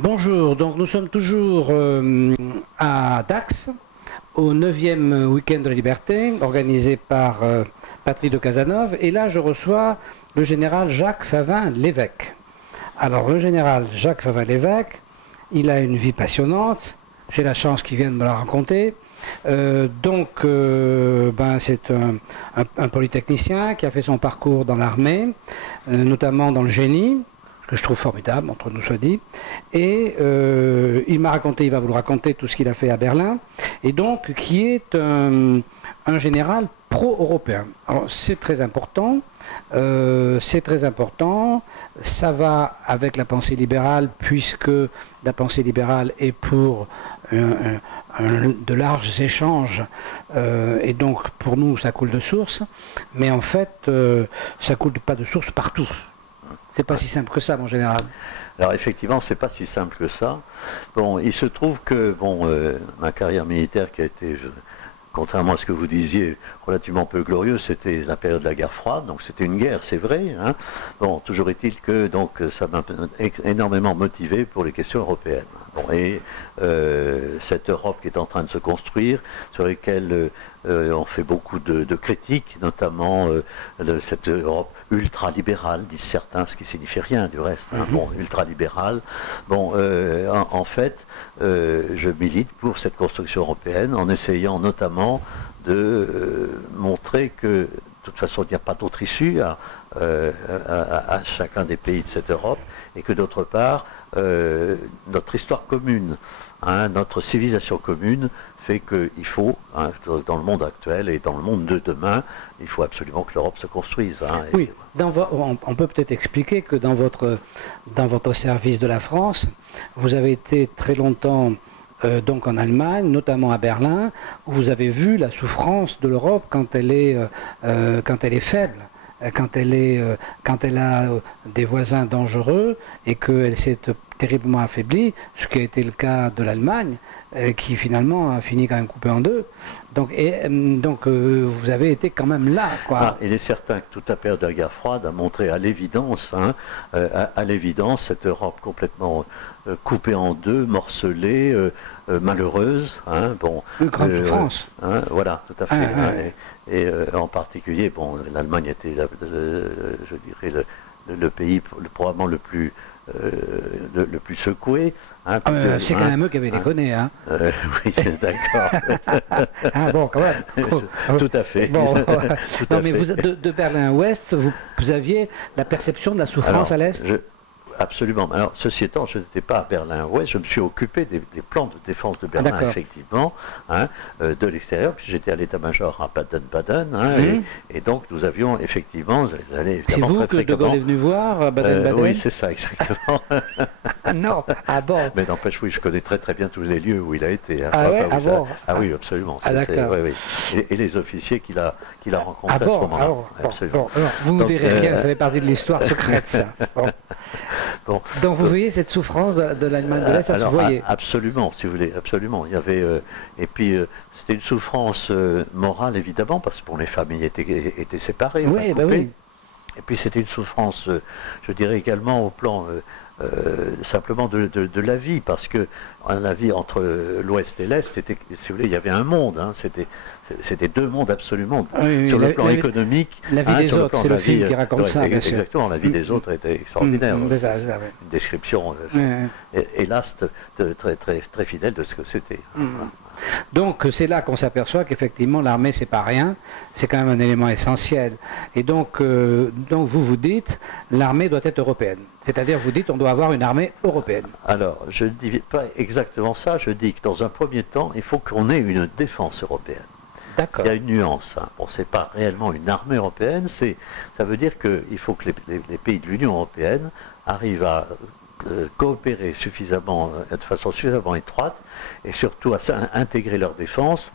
Bonjour, donc nous sommes toujours à Dax, au 9e week-end de la liberté, organisé par Patrick de Cazeneuve, et là je reçois le général Jacques Favin-Lévesque. Alors le général Jacques Favin-Lévesque, il a une vie passionnante, j'ai la chance qu'il vienne me la raconter. C'est un polytechnicien qui a fait son parcours dans l'armée, notamment dans le génie, que je trouve formidable, entre nous soit dit. Et il m'a raconté, il va vous le raconter, tout ce qu'il a fait à Berlin, et donc qui est un général pro-européen. Alors c'est très important, ça va avec la pensée libérale, puisque la pensée libérale est pour de larges échanges, et donc pour nous ça coule de source, mais en fait ça coule pas de source partout. C'est pas si simple que ça, mon général. Alors effectivement, c'est pas si simple que ça. Bon, il se trouve que ma carrière militaire qui a été, contrairement à ce que vous disiez, relativement peu glorieuse, c'était la période de la guerre froide, donc c'était une guerre, c'est vrai. Hein. Bon, toujours est-il que donc ça m'a énormément motivé pour les questions européennes. Bon, et cette Europe qui est en train de se construire, sur lesquelles on fait beaucoup de critiques, notamment de cette Europe ultralibérale, disent certains, ce qui signifie rien du reste. Hein. Bon, ultralibérale. Bon, en fait, je milite pour cette construction européenne en essayant notamment de montrer que de toute façon il n'y a pas d'autre issue à chacun des pays de cette Europe, et que d'autre part notre histoire commune, hein, notre civilisation commune fait qu'il faut, hein, dans le monde actuel et dans le monde de demain, il faut absolument que l'Europe se construise. Hein, oui, on peut peut-être expliquer que dans votre service de la France, vous avez été très longtemps donc en Allemagne, notamment à Berlin, où vous avez vu la souffrance de l'Europe quand elle est faible, quand elle a des voisins dangereux et qu'elle s'est terriblement affaiblie, ce qui a été le cas de l'Allemagne, qui finalement a fini quand même coupée en deux. Donc vous avez été quand même là, quoi. Ah, il est certain que toute la période de la guerre froide a montré à l'évidence, hein, cette Europe complètement coupée en deux, morcelée, malheureuse. Hein, bon, une grande souffrance. Hein, voilà, tout à fait. Et en particulier, bon, l'Allemagne était, je dirais, le pays probablement le plus secoué. Hein, c'est quand même eux qui avaient déconné. Hein. Oui, d'accord. Ah bon, quand même. Tout à fait. Bon, non, mais vous, de Berlin à Ouest, vous aviez la perception de la souffrance à l'Est. Absolument. Alors, ceci étant, je n'étais pas à Berlin-Ouest, je me suis occupé des plans de défense de Berlin, effectivement, hein, de l'extérieur, puis j'étais à l'état-major à Baden-Baden, hein, et donc nous avions effectivement, c'est vous que De Gaulle est venu voir à Baden-Baden? Oui, c'est ça, exactement. Non, ah bon. Mais n'empêche, oui, je connais très très bien tous les lieux où il a été. Hein. Ah ouais, bon. Ah oui, absolument. Ah d'accord. Oui, oui. Et les officiers qu'il a rencontrés à ce moment-là. Bon, alors, vous ne direz rien, ça fait partie de l'histoire secrète, ça. Bon. Donc vous voyez cette souffrance de l'Allemagne de l'Est, ça se voyait. Absolument, si vous voulez, absolument. Il y avait et puis c'était une souffrance morale évidemment parce que bon, les familles étaient séparées. Oui, bah oui. Et puis c'était une souffrance, je dirais également au plan simplement de la vie, parce que la vie entre l'Ouest et l'Est, si vous voulez, il y avait un monde. Hein, c'était deux mondes absolument. Oui, sur le plan économique. La vie des autres, c'est le film qui raconte ça, bien sûr. Exactement, la vie des autres était extraordinaire. Une description, hélas, très, très, très fidèle de ce que c'était. Donc c'est là qu'on s'aperçoit qu'effectivement l'armée c'est pas rien, c'est quand même un élément essentiel. Et donc vous dites l'armée doit être européenne. C'est-à-dire vous dites on doit avoir une armée européenne. Alors je ne dis pas exactement ça, je dis que dans un premier temps il faut qu'on ait une défense européenne. D'accord. Il y a une nuance. Hein. Bon, c'est pas réellement une armée européenne, ça veut dire qu'il faut que les pays de l'Union européenne arrivent à coopérer suffisamment, de façon suffisamment étroite, et surtout à intégrer leur défense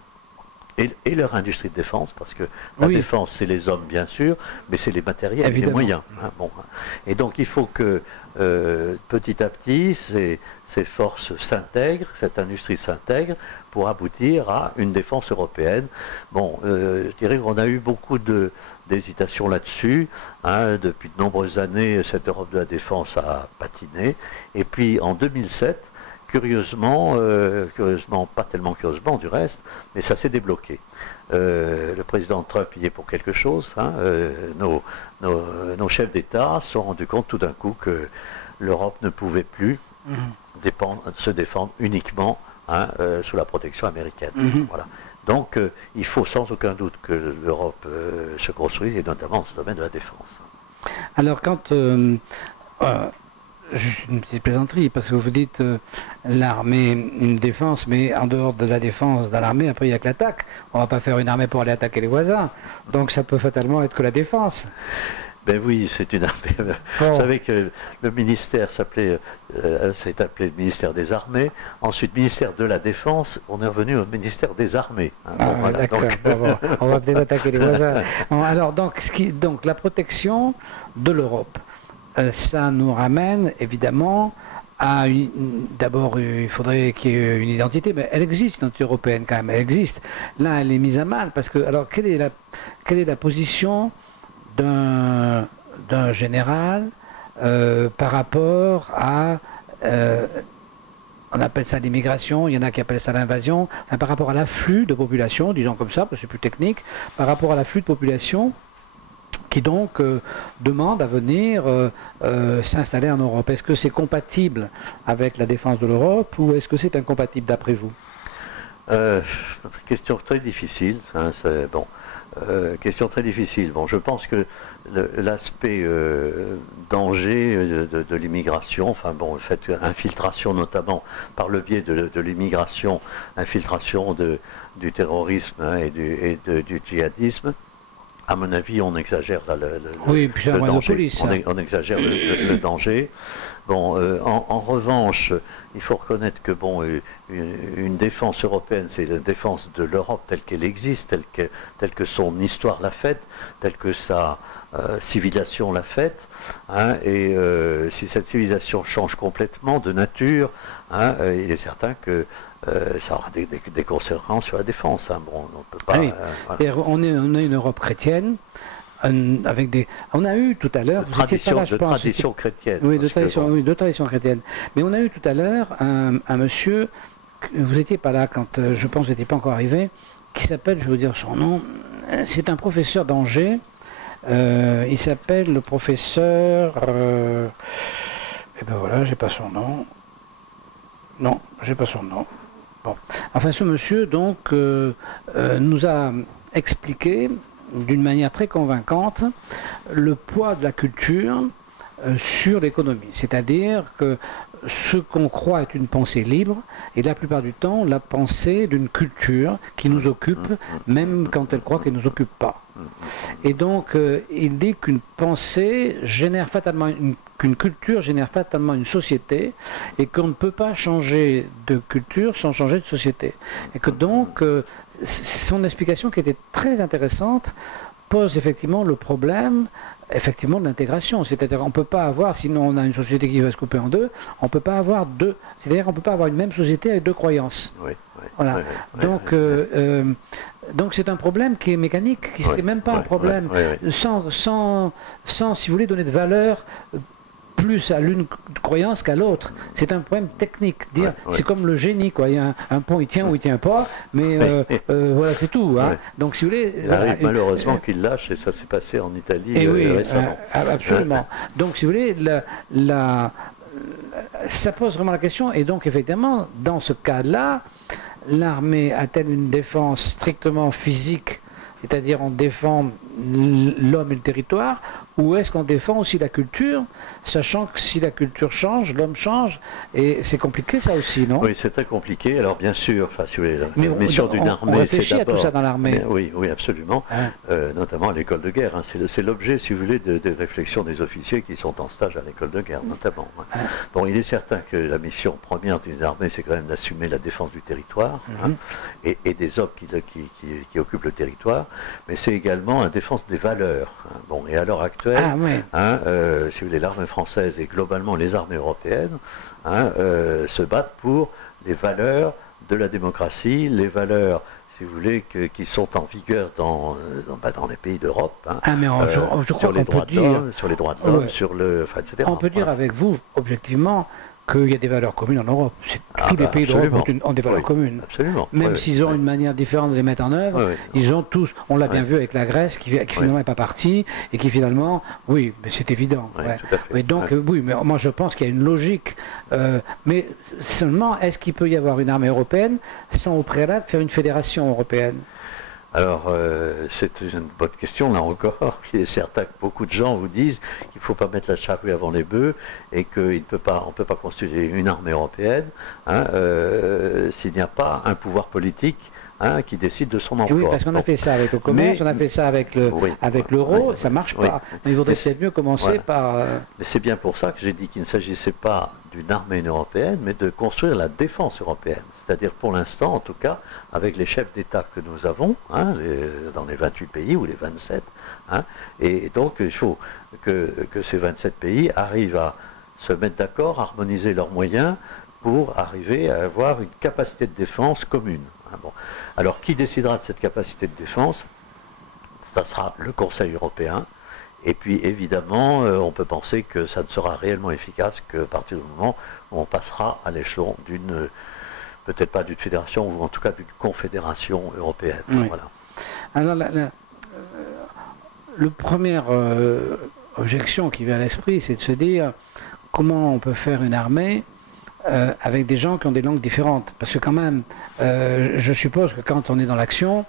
et leur industrie de défense, parce que la Oui. défense, c'est les hommes, bien sûr, mais c'est les matériels, les Évidemment. moyens. Hein, bon. Et donc, il faut que petit à petit, ces forces s'intègrent, cette industrie s'intègre, pour aboutir à une défense européenne. Bon, je dirais qu'on a eu beaucoup d'hésitation là-dessus. Hein, depuis de nombreuses années, cette Europe de la défense a patiné. Et puis, en 2007, curieusement, pas tellement curieusement du reste, mais ça s'est débloqué. Le président Trump y est pour quelque chose. Hein, nos chefs d'État se sont rendus compte tout d'un coup que l'Europe ne pouvait plus se défendre uniquement sous la protection américaine. Voilà. Donc il faut sans aucun doute que l'Europe se construise, et notamment dans ce domaine de la défense. Alors quand juste une petite plaisanterie, parce que vous dites l'armée, une défense, mais en dehors de la défense dans l'armée, après il n'y a que l'attaque. On ne va pas faire une armée pour aller attaquer les voisins. Donc ça peut fatalement être que la défense. Ben oui, c'est une armée. Bon. Vous savez que le ministère s'est appelé le ministère des Armées, ensuite ministère de la Défense, on est revenu au ministère des Armées. Hein. Bon, voilà, d'accord, bon, on va peut-être attaquer les voisins. Bon, alors, donc la protection de l'Europe, ça nous ramène évidemment à d'abord il faudrait qu'il y ait une identité, mais elle existe, une identité européenne quand même, elle existe. Là, elle est mise à mal, parce que, alors, quelle est la position d'un général par rapport à, on appelle ça l'immigration, il y en a qui appellent ça l'invasion, enfin, par rapport à l'afflux de population, disons comme ça, parce que c'est plus technique, par rapport à l'afflux de population qui donc demande à venir s'installer en Europe. Est-ce que c'est compatible avec la défense de l'Europe, ou est-ce que c'est incompatible d'après vous? Question très difficile, hein, c'est bon. Question très difficile. Bon, je pense que l'aspect danger de l'immigration, enfin bon, le fait infiltration notamment par le biais de l'immigration, infiltration du terrorisme, hein, et du djihadisme, à mon avis, on exagère là, le danger. Police, on exagère le danger. Bon, en revanche, il faut reconnaître que bon, une défense européenne, c'est la défense de l'Europe telle qu'elle existe, telle que son histoire l'a faite, telle que sa civilisation l'a faite. Hein, et si cette civilisation change complètement de nature, hein, il est certain que ça aura des conséquences sur la défense. Hein. Bon, on peut pas. Oui. Voilà. On a une Europe chrétienne. Avec des... On a eu tout à l'heure... Tradition chrétienne. Oui, de tradition chrétienne. Mais on a eu tout à l'heure un monsieur, vous n'étiez pas là quand, je pense, vous n'étiez pas encore arrivé, qui s'appelle, je vais vous dire son nom, c'est un professeur d'Angers, il s'appelle le professeur... et ben voilà, j'ai pas son nom. Non, j'ai pas son nom. Bon. Enfin, ce monsieur, donc, nous a expliqué d'une manière très convaincante le poids de la culture sur l'économie. C'est-à-dire que ce qu'on croit être une pensée libre est la plupart du temps la pensée d'une culture qui nous occupe, même quand elle croit qu'elle ne nous occupe pas. Et donc, il dit qu'une pensée génère fatalement, qu'une culture génère fatalement une société, et qu'on ne peut pas changer de culture sans changer de société. Et que donc, son explication, qui était très intéressante, pose effectivement le problème effectivement de l'intégration. C'est-à-dire qu'on ne peut pas avoir, sinon on a une société qui va se couper en deux, on ne peut pas avoir deux, c'est-à-dire qu'on ne peut pas avoir une même société avec deux croyances. Oui, voilà. Donc c'est un problème qui est mécanique, qui n'est même pas un problème sans, si vous voulez, donner de valeur plus à l'une croyance qu'à l'autre. C'est un problème technique. C'est comme le génie, quoi. Il y a un pont, il tient ou il tient pas, mais voilà, c'est tout. Hein. Donc, si vous voulez... Il arrive malheureusement qu'il lâche, et ça s'est passé en Italie récemment. Absolument. Donc, si vous voulez, ça pose vraiment la question, et donc, effectivement, dans ce cas-là, l'armée a-t-elle une défense strictement physique, c'est-à-dire on défend l'homme et le territoire, ou est-ce qu'on défend aussi la culture, sachant que si la culture change, l'homme change, et c'est compliqué ça aussi, non? Oui, c'est très compliqué. Alors bien sûr, enfin, si vous voulez, Mais la mission d'une on armée, c'est réfléchit à tout d'abord... ça dans l'armée. Oui, oui, absolument. Hein. Notamment à l'école de guerre. Hein. C'est l'objet, si vous voulez, des réflexions des officiers qui sont en stage à l'école de guerre, notamment. Hein. Bon, il est certain que la mission première d'une armée, c'est quand même d'assumer la défense du territoire, hein, et des hommes qui occupent le territoire, mais c'est également la défense des valeurs. Hein. Bon, et à l'heure actuelle, hein, si vous voulez, l'armée française et globalement les armées européennes, hein, se battent pour les valeurs de la démocratie, les valeurs, si vous voulez, qui sont en vigueur dans les pays d'Europe, hein, mais je crois sur les droits de l'homme, sur les droits de l'homme, sur le, enfin, etc. On peut dire avec vous, objectivement, qu'il y a des valeurs communes en Europe. Tous les pays d'Europe ont des valeurs communes. Absolument. Même s'ils ont une manière différente de les mettre en œuvre, ils ont tous, on l'a bien vu avec la Grèce, qui finalement n'est pas partie, et qui finalement, oui, mais c'est évident. Et donc, oui, mais moi je pense qu'il y a une logique. Mais seulement, est-ce qu'il peut y avoir une armée européenne sans au préalable faire une fédération européenne? Alors, c'est une bonne question, là encore. Il est certain que beaucoup de gens vous disent qu'il ne faut pas mettre la charrue avant les bœufs et qu'on ne peut pas constituer une armée européenne, hein, s'il n'y a pas un pouvoir politique, hein, qui décide de son emploi. Oui, parce qu'on a fait ça avec le commerce, on a fait ça avec l'euro, ça ne marche pas. Mais il vaudrait peut-être mieux commencer par... Mais c'est bien pour ça que j'ai dit qu'il ne s'agissait pas d'une armée européenne, mais de construire la défense européenne. C'est-à-dire pour l'instant, en tout cas, avec les chefs d'État que nous avons, hein, dans les 28 pays ou les 27, hein, et donc il faut que ces 27 pays arrivent à se mettre d'accord, harmoniser leurs moyens pour arriver à avoir une capacité de défense commune. Hein, bon. Alors qui décidera de cette capacité de défense? Ça sera le Conseil européen. Et puis évidemment, on peut penser que ça ne sera réellement efficace qu'à partir du moment où on passera à l'échelon d'une, peut-être pas d'une fédération, ou en tout cas d'une confédération européenne. Oui. Voilà. Alors la première objection qui vient à l'esprit, c'est de se dire comment on peut faire une armée avec des gens qui ont des langues différentes. Parce que quand même, je suppose que quand on est dans l'action,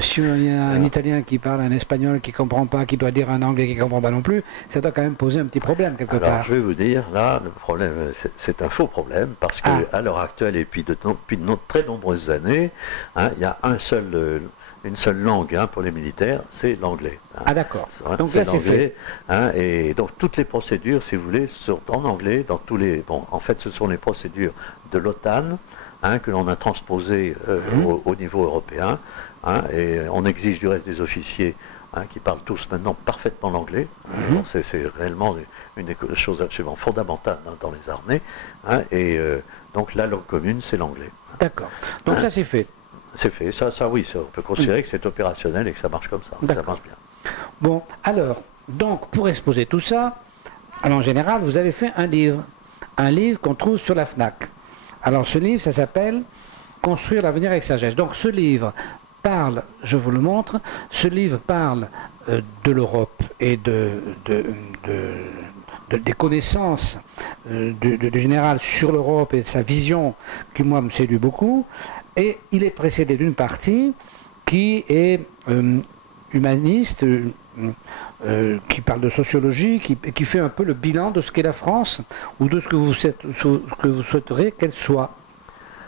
si il y a un Italien qui parle un espagnol qui ne comprend pas, qui doit dire un anglais qui ne comprend pas non plus, ça doit quand même poser un petit problème quelque part. Je vais vous dire, là, le problème, c'est un faux problème, parce qu'à l'heure actuelle, et puis depuis de très nombreuses années, hein, il y a une seule langue, hein, pour les militaires, c'est l'anglais. Hein. Ah d'accord. Donc là c'est fait. Hein, et donc toutes les procédures, si vous voulez, sont en anglais, dans tous les. Bon, en fait, ce sont les procédures de l'OTAN, hein, que l'on a transposées au niveau européen. Hein, et on exige du reste des officiers, hein, qui parlent tous maintenant parfaitement l'anglais. Bon, c'est réellement une des choses absolument fondamentales dans les armées. Hein, et donc la langue commune, c'est l'anglais. D'accord. Donc ça c'est fait. C'est fait, ça oui, on peut considérer que c'est opérationnel et que ça marche comme ça, ça marche bien. Bon, alors, donc pour exposer tout ça, alors en général, vous avez fait un livre qu'on trouve sur la FNAC. Alors ce livre, ça s'appelle « Construire l'avenir avec sagesse ». Donc ce livre parle, je vous le montre, ce livre parle de l'Europe et des connaissances du général sur l'Europe et de sa vision qui, moi, me séduit beaucoup. Et il est précédé d'une partie qui est humaniste, qui parle de sociologie, qui fait un peu le bilan de ce qu'est la France, ou de ce que vous souhaiteriez qu'elle soit.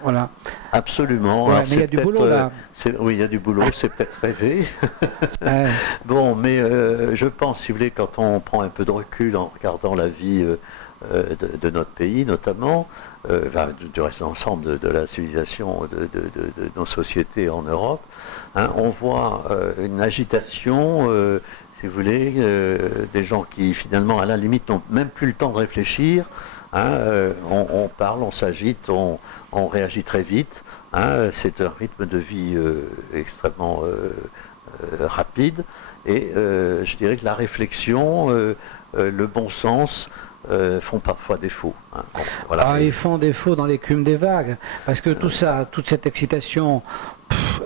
Voilà. Absolument. Ouais, mais il y a du boulot là. Oui, il y a du boulot, c'est peut-être rêvé. Bon, mais je pense, si vous voulez, quand on prend un peu de recul en regardant la vie de notre pays, notamment, du reste de l'ensemble de la civilisation de nos sociétés en Europe, hein, on voit une agitation, si vous voulez, des gens qui finalement à la limite n'ont même plus le temps de réfléchir, hein, on parle, on s'agite, on réagit très vite, hein, c'est un rythme de vie extrêmement rapide, et je dirais que la réflexion, le bon sens, font parfois défaut. Hein. Bon, voilà. Ils font défaut dans l'écume des vagues, parce que tout ça, toute cette excitation,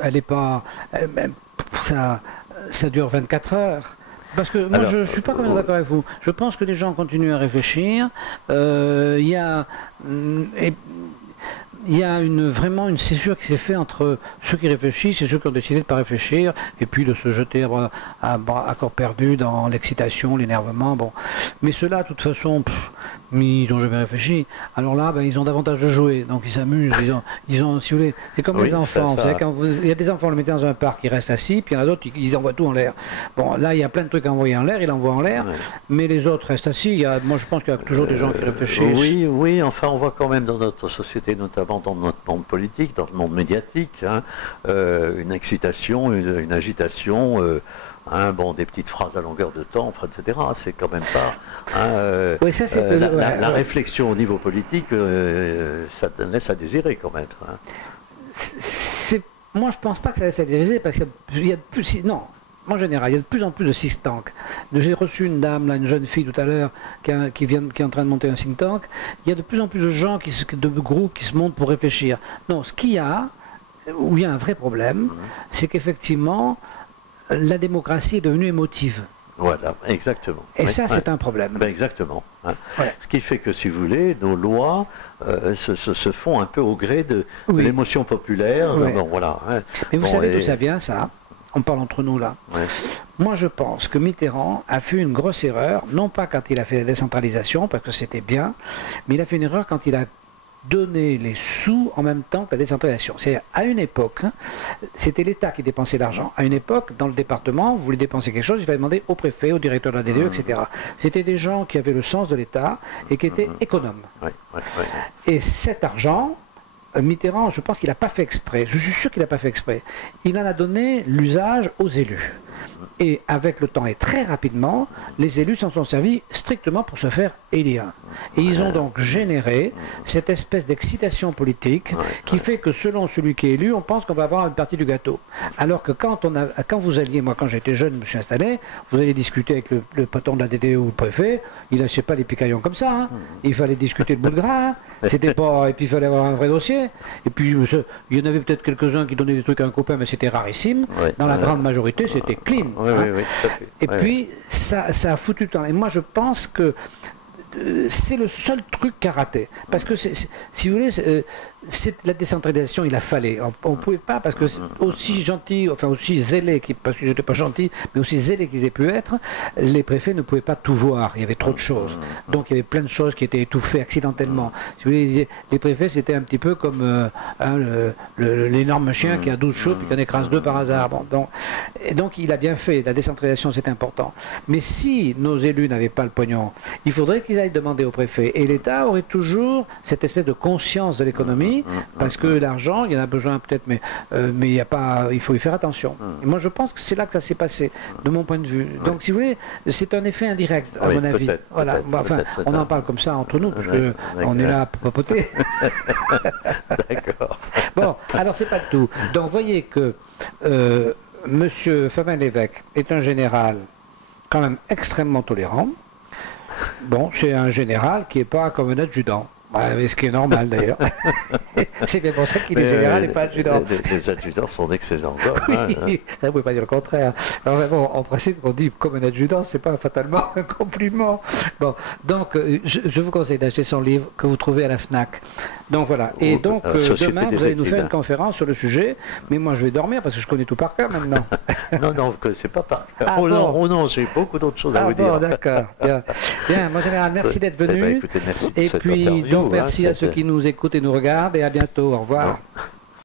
elle n'est pas... ça dure 24 heures. Parce que moi, je ne suis pas complètement d'accord avec vous. Je pense que les gens continuent à réfléchir. il y a vraiment une césure qui s'est faite entre ceux qui réfléchissent et ceux qui ont décidé de ne pas réfléchir, et puis de se jeter à corps perdu dans l'excitation, l'énervement. Bon. Mais ceux-là, de toute façon, ils n'ont jamais réfléchi. Alors là, ils ont davantage de jouer, donc ils s'amusent. Ils ont, si vous voulez, c'est comme les enfants. Vous savez, il y a des enfants, on les met dans un parc, ils restent assis, puis il y en a d'autres, ils envoient tout en l'air. Bon, là, il y a plein de trucs à envoyer en l'air, ils l'envoient en l'air, mais les autres restent assis. Moi, je pense qu'il y a toujours des gens qui réfléchissent. Oui, enfin, on voit quand même dans notre société, notamment dans notre monde politique, dans le monde médiatique, une excitation, une agitation, des petites phrases à longueur de temps, etc. C'est quand même pas... oui, ça, la réflexion au niveau politique, ça laisse à désirer quand même. Moi, je pense pas que ça laisse à désirer, parce qu'il y a de plus... Non. En général, il y a de plus en plus de think tanks. J'ai reçu une dame, là, une jeune fille tout à l'heure, qui est en train de monter un think tank. Il y a de plus en plus de gens, de groupes qui se montent pour réfléchir. Non, ce qu'il y a, où il y a un vrai problème, c'est qu'effectivement, la démocratie est devenue émotive. Voilà, exactement. Et ça, c'est un problème. Exactement. Ce qui fait que, si vous voulez, nos lois se font un peu au gré de l'émotion populaire. Voilà, mais vous savez d'où ça vient, ça? On parle entre nous là. Moi, je pense que Mitterrand a fait une grosse erreur, non pas quand il a fait la décentralisation, parce que c'était bien, mais il a fait une erreur quand il a donné les sous en même temps que la décentralisation. C'est-à-dire, à une époque, c'était l'État qui dépensait l'argent. À une époque, dans le département, vous voulez dépenser quelque chose, il fallait demander au préfet, au directeur de la DDE, etc. C'était des gens qui avaient le sens de l'État et qui étaient économes. Et cet argent, Mitterrand, je pense qu'il n'a pas fait exprès, je suis sûr qu'il n'a pas fait exprès. Il en a donné l'usage aux élus. Et avec le temps et très rapidement, les élus s'en sont servis strictement pour se faire élire. Et ils ont donc généré cette espèce d'excitation politique qui fait que selon celui qui est élu, on pense qu'on va avoir une partie du gâteau. Alors que quand vous alliez, moi quand j'étais jeune, je me suis installé, vous allez discuter avec le patron de la DDE ou le préfet, il lâchait pas les picaillons comme ça. Il fallait discuter le bout de gras. C'était pas, et puis il fallait avoir un vrai dossier. Et puis il y en avait peut-être quelques-uns qui donnaient des trucs à un copain, mais c'était rarissime. Dans la grande majorité, c'était clean. Et puis ça a foutu le temps. Et moi je pense que c'est le seul truc qu'a raté. Parce que, si vous voulez, la décentralisation, il a fallu. On ne pouvait pas, parce que aussi gentil, enfin aussi zélé, parce que je n'étais pas gentil, mais aussi zélé qu'ils aient pu être, les préfets ne pouvaient pas tout voir. Il y avait trop de choses. Donc il y avait plein de choses qui étaient étouffées accidentellement. Si vous voulez, les préfets, c'était un petit peu comme l'énorme chien qui a 12 chevaux et qui en écrase 2 par hasard. Bon, donc il a bien fait. La décentralisation, c'est important. Mais si nos élus n'avaient pas le pognon, il faudrait qu'ils aillent demander au préfet. Et l'État aurait toujours cette espèce de conscience de l'économie, parce que l'argent, il y en a besoin peut-être, mais il y a pas, il faut y faire attention. Et moi, je pense que c'est là que ça s'est passé, de mon point de vue. Donc, si vous voulez, c'est un effet indirect, à mon avis. Voilà. On en parle comme ça entre nous, parce qu'on est là pour papoter. D'accord. Bon, alors c'est pas tout. Donc, voyez que Monsieur Fabien Lévesque est un général quand même extrêmement tolérant. Bon, c'est un général qui n'est pas comme un adjudant. Ce qui est normal d'ailleurs. C'est bien pour ça qu'il est général et pas adjudant. Les adjudants sont d'excellents hommes. Oui, ça ne veut pas dire le contraire. Alors, bon, en principe, on dit comme un adjudant, c'est pas fatalement un compliment. Bon, donc je vous conseille d'acheter son livre que vous trouvez à la FNAC. Donc voilà. Et donc demain, vous allez nous faire une conférence sur le sujet. Mais moi, je vais dormir parce que je connais tout par cœur maintenant. Non, vous ne connaissez pas par cœur. Non, j'ai beaucoup d'autres choses à vous dire. D'accord. Bien, mon général, merci d'être venu. Écoutez, merci et puis, donc, merci à ceux qui nous écoutent et nous regardent. Et à bientôt. Au revoir.